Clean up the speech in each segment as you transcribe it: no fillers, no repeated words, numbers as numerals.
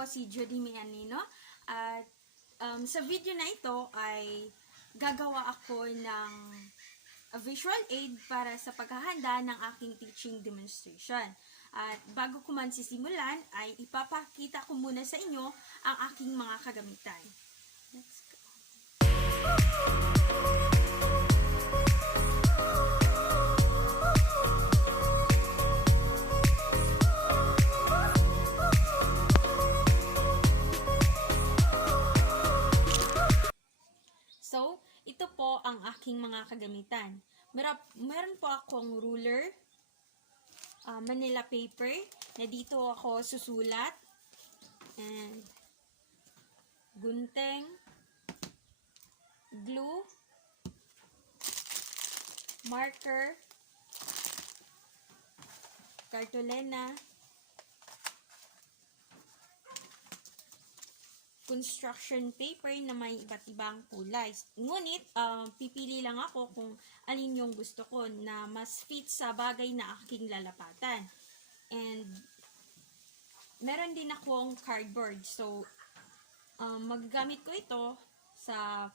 po si Judy Mianino at sa video na ito ay gagawa ako ng visual aid para sa paghahanda ng aking teaching demonstration. At bago ko man sisimulan ay ipapakita ko muna sa inyo ang aking mga kagamitan. Let's go. So, ito po ang aking mga kagamitan. Meron po akong ruler, Manila paper, na dito ako susulat, and gunting, glue, marker, kartolena, construction paper na may iba't ibang kulay. Ngunit, pipili lang ako kung alin yung gusto ko na mas fit sa bagay na aking lalapatan. And, meron din akong cardboard. So, magagamit ko ito sa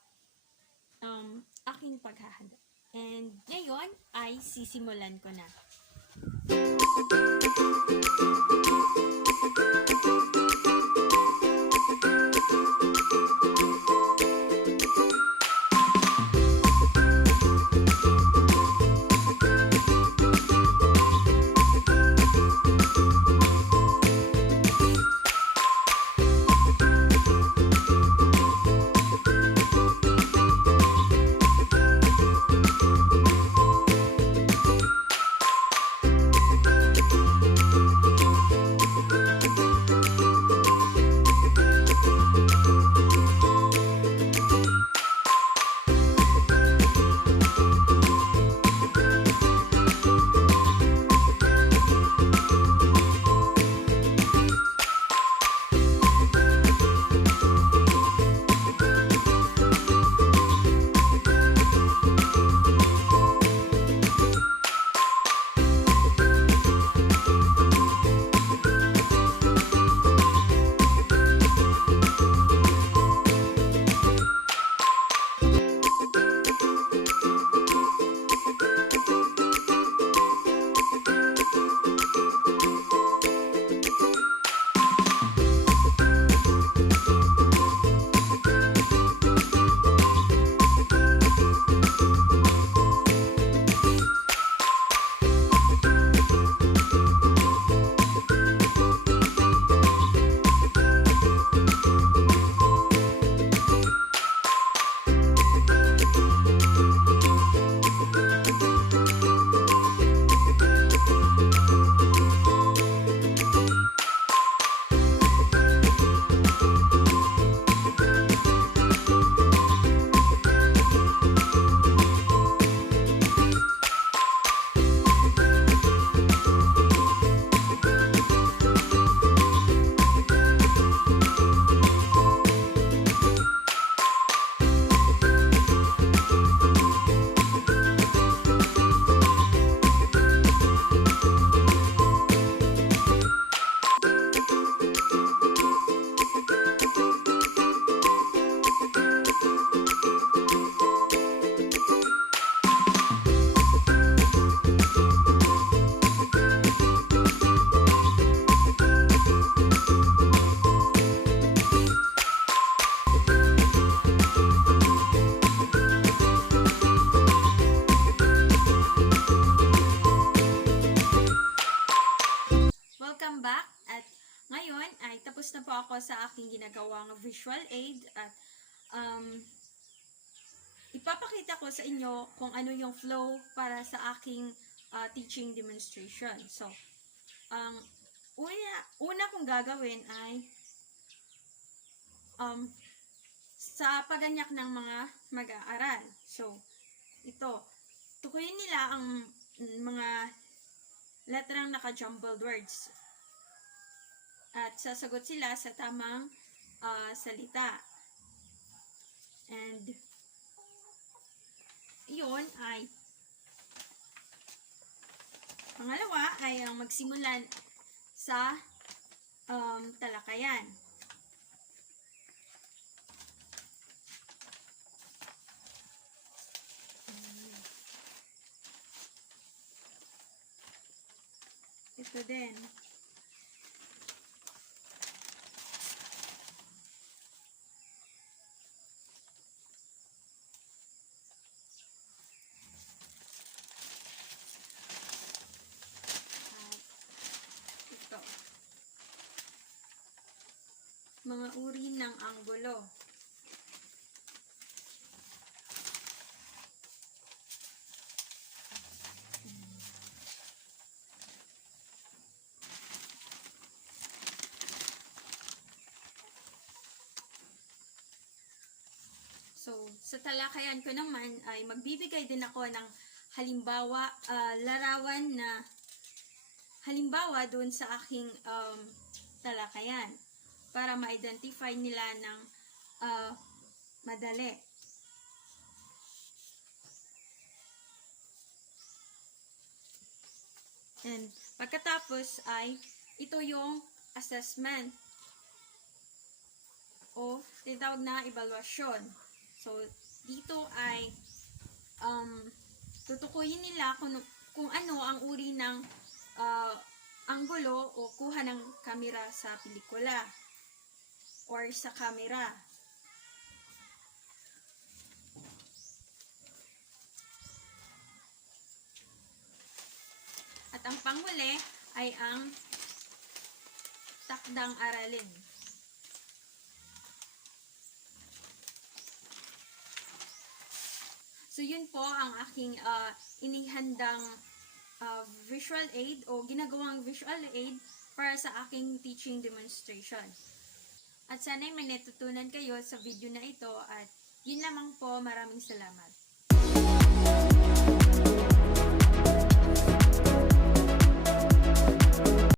aking paghahanda. And, ngayon ay sisimulan ko na. Welcome back, at ngayon ay tapos na po ako sa aking ginagawang visual aid at ipapakita ko sa inyo kung ano yung flow para sa aking teaching demonstration. So, ang una kong gagawin ay sa pagganyak ng mga mag-aaral. So, ito, tukuyin nila ang mga letrang naka-jumbled words. At sasagot sila sa tamang salita. And, yun ay, pangalawa ay ang magsimulan sa talakayan. Ito din. At ito. Mga uri ng anggulo. So, sa talakayan ko naman ay magbibigay din ako ng halimbawa, larawan na halimbawa doon sa aking talakayan para ma-identify nila ng madali. And pagkatapos ay ito yung assessment o tinatawag na evaluation. So, dito ay tutukuyin nila kung ano ang uri ng anggulo o kuha ng kamera sa pelikula or sa camera. At ang panghuli ay ang takdang aralin. So, yun po ang aking inihandang visual aid o ginagawang visual aid para sa aking teaching demonstration. At sana'y may natutunan kayo sa video na ito at yun lamang po, maraming salamat.